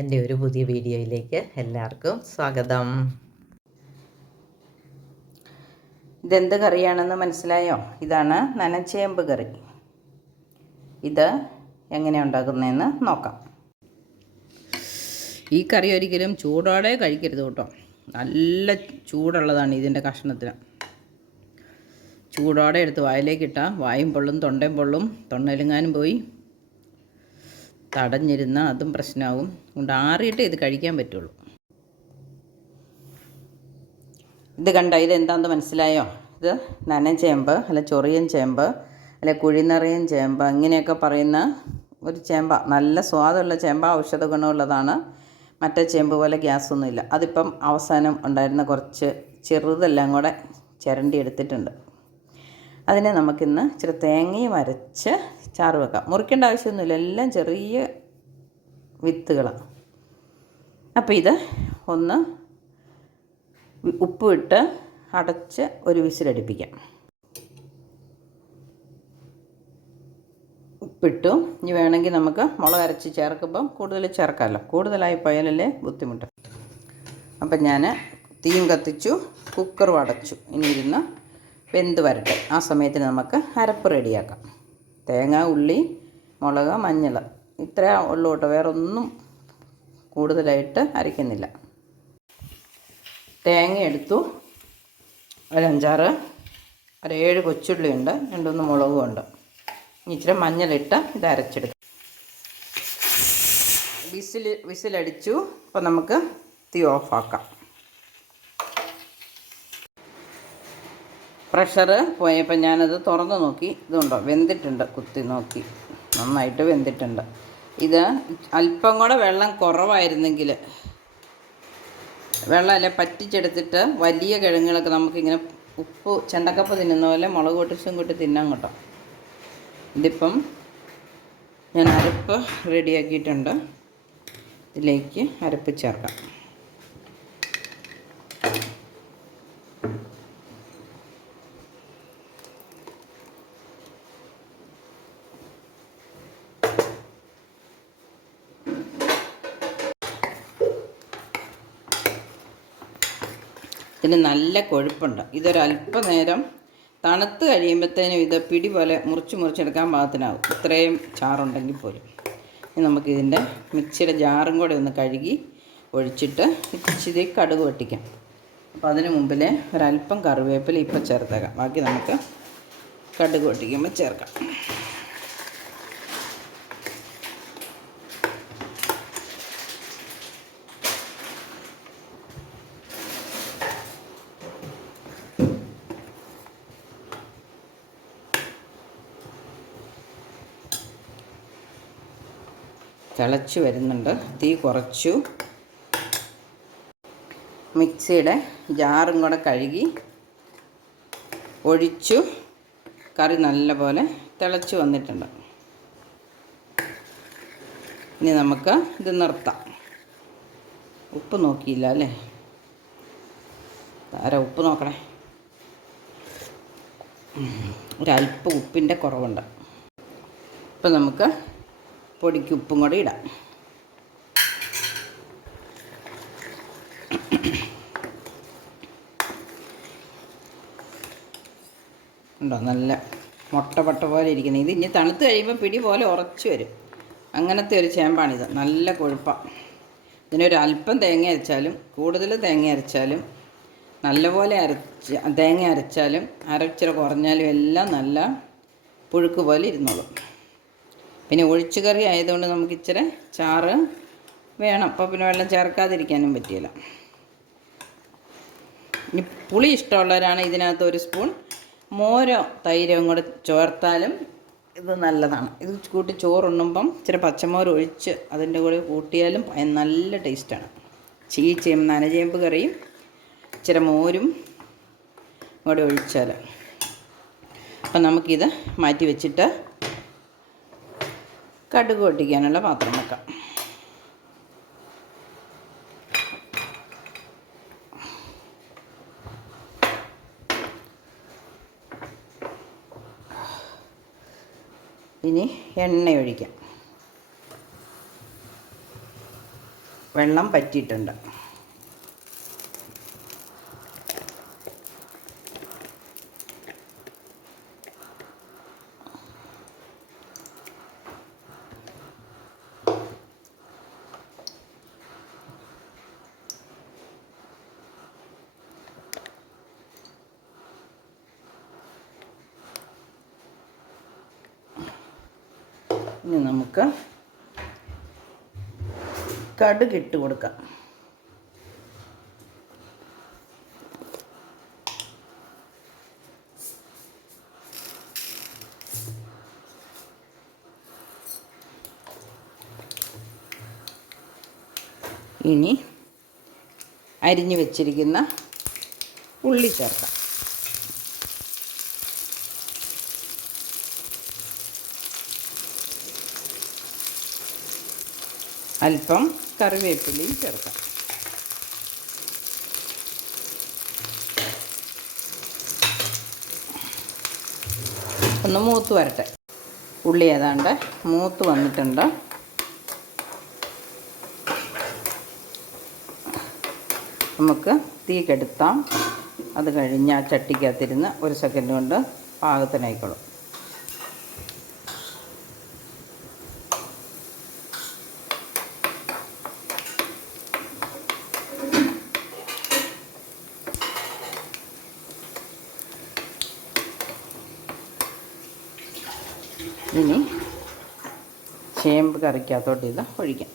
എന്റെ ഒരു പുതിയ വീഡിയോയിലേക്ക് എല്ലാവർക്കും സ്വാഗതം. ഇതെന്ത് കറിയാണെന്ന് മനസ്സിലായോ? ഇതാണ് നനച്ചേമ്പ് കറി. ഇത് എങ്ങനെ ഉണ്ടാക്കുന്നതെന്ന് നോക്കാം. ഈ കറി ഒരിക്കലും ചൂടോടെ കഴിക്കരുത് കേട്ടോ. നല്ല ചൂടുള്ളതാണ് ഇതിന്റെ കഷ്ണത്തിന്. ചൂടോടെ എടുത്ത് വായിലേക്ക് ഇട്ടാൽ വായും പൊള്ളും തൊണ്ടയും പൊള്ളും തൊണ്ടയിലെങ്ങാനും പോയി. തടഞ്ഞിരുന്ന അതും പ്രശ്നമാവും. അതുകൊണ്ട് ആറിയിട്ട് ഇത് കഴിക്കാൻ പറ്റുള്ളൂ. ഇത് കണ്ടോ ഇത് എന്താണെന്ന് മനസ്സിലായോ? ഇത് നനച്ചേമ്പ് അല്ല ചൊറിയൻ ചേമ്പ് അല്ലെ കുഴിനിറയൻ ചേമ്പ് ഇങ്ങനെയൊക്കെ പറയുന്ന ഒരു ചേമ്പ. നല്ല സ്വാദുള്ള ചേമ്പ ഔഷധ ഗുണമുള്ളതാണ്. മറ്റേ ചേമ്പ് പോലെ ഗ്യാസൊന്നുമില്ല. അതിപ്പം അവസാനം ഉണ്ടായിരുന്ന കുറച്ച് ചെറുതെല്ലാം കൂടെ ചിരണ്ടി എടുത്തിട്ടുണ്ട്. അതിനെ നമുക്കിന്ന് ഇച്ചിരി തേങ്ങയും അരച്ച് ചാറ് വെക്കാം. മുറിക്കേണ്ട ആവശ്യമൊന്നുമില്ല. എല്ലാം ചെറിയ വിത്തുകളാണ് അപ്പോൾ ഇത് ഒന്ന് ഉപ്പ് ഇട്ട് അടച്ച് ഒരു വിസിലടിപ്പിക്കാം. ഉപ്പിട്ടു. ഇനി വേണമെങ്കിൽ നമുക്ക് മുളക് അരച്ച് ചേർക്കുമ്പം കൂടുതൽ ചേർക്കാമല്ലോ. കൂടുതലായി പോയാലല്ലേ ബുദ്ധിമുട്ട്. അപ്പം ഞാൻ തീയും കത്തിച്ചു കുക്കറും അടച്ചു. ഇനി ഇരുന്ന് വെന്ത് വരട്ടെ. ആ സമയത്തിന് നമുക്ക് അരപ്പ് റെഡിയാക്കാം. തേങ്ങ ഉള്ളി മുളക് മഞ്ഞൾ. ഇത്ര ഉള്ളൂ കേട്ടോ. വേറെ ഒന്നും കൂടുതലായിട്ട് അരയ്ക്കുന്നില്ല. തേങ്ങ എടുത്തു. ഒരഞ്ചാറ് ഒരേഴ് ഏഴ് കൊച്ചുള്ളി ഉണ്ട് രണ്ടൊന്ന് മുളകും ഉണ്ട്. ഇച്ചിരി മഞ്ഞളിട്ട് ഇത് അരച്ചെടുക്കും. വിസിൽ വിസിലടിച്ചു. അപ്പോൾ നമുക്ക് തീ ഓഫാക്കാം. പ്രഷർ പോയപ്പോൾ ഞാനത് തുറന്ന് നോക്കി. ഇതുണ്ടോ? വെന്തിട്ടുണ്ട്. കുത്തി നോക്കി. നന്നായിട്ട് വെന്തിട്ടുണ്ട്. ഇത് അല്പം കൂടെ വെള്ളം കുറവായിരുന്നെങ്കിൽ വെള്ളം അല്ലെ പറ്റിച്ചെടുത്തിട്ട് വലിയ കിഴങ്ങുകളൊക്കെ നമുക്കിങ്ങനെ ഉപ്പ് ചെണ്ടക്കപ്പ് തിന്നുന്ന പോലെ മുളക് പൊട്ടിച്ചും കൂട്ടി തിന്നാൻ കേട്ടോ. ഇതിപ്പം ഞാൻ അരപ്പ് റെഡിയാക്കിയിട്ടുണ്ട് ഇതിലേക്ക് അരപ്പ് ചേർക്കാം. ഇതിന് നല്ല കൊഴുപ്പുണ്ട്. ഇതൊരല്പനേരം തണുത്ത് കഴിയുമ്പോഴത്തേനും ഇത് പിടി പോലെ മുറിച്ച് മുറിച്ചെടുക്കാൻ പാകത്തിനാവും. ഇത്രയും ചാറുണ്ടെങ്കിൽ പോലും. ഇനി നമുക്കിതിന്റെ മിക്സിയുടെ ജാറും കൂടെ ഒന്ന് കഴുകി ഒഴിച്ചിട്ട് ഇച്ചിരി കടുക് വെട്ടിക്കാം. അപ്പോൾ അതിന് മുമ്പിൽ ഒരല്പം കറിവേപ്പില ഇപ്പം ചേർത്തേക്കാം. ബാക്കി നമുക്ക് കടുക് പൊട്ടിക്കുമ്പോൾ ചേർക്കാം. തിളച്ച് വരുന്നുണ്ട്. തീ കുറച്ചു. മിക്സിയുടെ ജാറും കൂടെ കഴുകി ഒഴിച്ചു. കറി നല്ലപോലെ തിളച്ച് വന്നിട്ടുണ്ട്. ഇനി നമുക്ക് ഇത് നിർത്താം. ഉപ്പ് നോക്കിയില്ല അല്ലേ? താര ഉപ്പ് നോക്കണേ? ഒരല്പം ഉപ്പിന്റെ കുറവുണ്ട്. ഇപ്പം നമുക്ക് പൊടിക്ക് ഉപ്പും കൂടെ ഇടാം. ഉണ്ടോ? നല്ല മുട്ടപ്പട്ട പോലെ ഇരിക്കുന്നത്. ഇത് ഇനി തണുത്ത് കഴിയുമ്പോൾ പിടി പോലെ ഉറച്ചു വരും. അങ്ങനത്തെ ഒരു ചേമ്പാണിത്. നല്ല കൊഴുപ്പാണ് ഇതിനൊരു അല്പം തേങ്ങ അരച്ചാലും കൂടുതൽ തേങ്ങ അരച്ചാലും നല്ലപോലെ അരച്ച് തേങ്ങ അരച്ചാലും അരച്ചിറ കുറഞ്ഞാലും എല്ലാം നല്ല പുഴുക്ക് പോലെ ഇരുന്നോളും. പിന്നെ ഒഴിച്ചു കറി ആയതുകൊണ്ട് നമുക്ക് ഇച്ചിരി ചാറ് വേണം. അപ്പോൾ പിന്നെ വെള്ളം ചേർക്കാതിരിക്കാനും പറ്റിയില്ല. ഇനി പുളി ഇഷ്ടമുള്ളവരാണ് ഇതിനകത്ത് ഒരു സ്പൂൺ മോരോ തൈരവും കൂടെ ചേർത്താലും ഇത് നല്ലതാണ്. ഇത് കൂട്ടി ചോറുണ്ണുമ്പം ഇച്ചിരി പച്ചമോര് ഒഴിച്ച് അതിന്റെ കൂടെ കൂട്ടിയാലും നല്ല ടേസ്റ്റാണ്. ചീച്ചയും നനചേമ്പ് കറിയും ഇച്ചിരി മോരും കൂടെ ഒഴിച്ചാൽ അപ്പം നമുക്കിത് മാറ്റി വെച്ചിട്ട് കടുക് പൊട്ടിക്കാനുള്ള പാത്രം വെക്കാം. ഇനി എണ്ണ ഒഴിക്കാം. വെള്ളം പറ്റിയിട്ടുണ്ട്. ഇനി നമുക്ക് കടുക് ഇട്ട് കൊടുക്കാം. ഇനി അരിഞ്ഞു വെച്ചിരിക്കുന്ന ഉള്ളി ചേർക്കാം. അല്പം കറിവേപ്പിലയും ചേർക്കാം. ഒന്ന് മൂത്ത് വരട്ടെ. ഉള്ളി ഏതാണ്ട് മൂത്ത് വന്നിട്ടുണ്ട്. നമുക്ക് തീ കെടുത്താം അത് കഴിഞ്ഞ് ആ ചട്ടിക്കകത്തിരുന്ന് ഒരു സെക്കൻഡ് കൊണ്ട് പാകത്തിനായിക്കോളും. ഇനി ചേമ്പ് കറിക്കകത്തോട്ട് ഇത് ഒഴിക്കാം.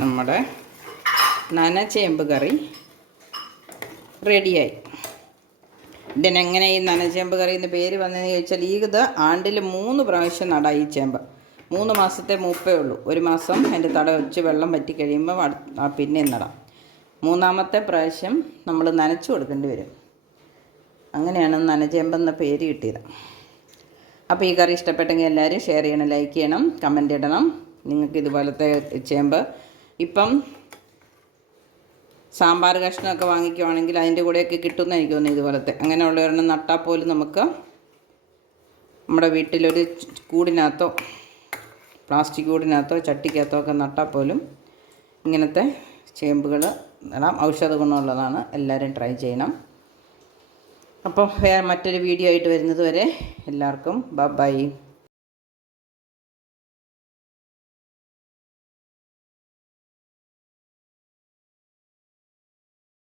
നമ്മുടെ നനച്ചേമ്പ് കറി റെഡിയായി. ഇതിനെങ്ങനെ ഈ നനച്ചേമ്പ് കറി എന്ന് പേര് വന്നതെന്ന് ചോദിച്ചാൽ ഈ ഇത് ആണ്ടിൽ മൂന്ന് പ്രാവശ്യം നടാം ഈ ചേമ്പ്. മൂന്ന് മാസത്തെ മൂപ്പേ ഉള്ളൂ. ഒരു മാസം അതിന്റെ തട വെച്ച് വെള്ളം പറ്റി കഴിയുമ്പോൾ പിന്നെ നടാം. മൂന്നാമത്തെ പ്രാവശ്യം നമ്മൾ നനച്ചു കൊടുക്കേണ്ടി വരും. അങ്ങനെയാണ് നനച്ചേമ്പെന്ന പേര് കിട്ടിയത്. അപ്പോൾ ഈ കറി ഇഷ്ടപ്പെട്ടെങ്കിൽ എല്ലാവരും ഷെയർ ചെയ്യണം ലൈക്ക് ചെയ്യണം കമന്റ് ഇടണം. നിങ്ങൾക്ക് ഇതുപോലത്തെ ചേമ്പ് ഇപ്പം സാമ്പാർ കഷ്ണമൊക്കെ വാങ്ങിക്കുവാണെങ്കിൽ അതിന്റെ കൂടെയൊക്കെ കിട്ടുമെന്ന് എനിക്ക് തോന്നുന്നു ഇതുപോലത്തെ. അങ്ങനെയുള്ള ഒരെണ്ണം നട്ടാൽ പോലും നമുക്ക് നമ്മുടെ വീട്ടിലൊരു കൂടിനകത്തോ പ്ലാസ്റ്റിക് കൂടിനകത്തോ ചട്ടിക്കകത്തോ ഒക്കെ നട്ടാൽ പോലും ഇങ്ങനത്തെ ചേമ്പുകൾ നടാം. ഔഷധ ഗുണമുള്ളതാണ്. എല്ലാവരും ട്രൈ ചെയ്യണം. അപ്പോൾ വേറെ മറ്റൊരു വീഡിയോ ആയിട്ട് വരുന്നത് വരെ എല്ലാവർക്കും ബ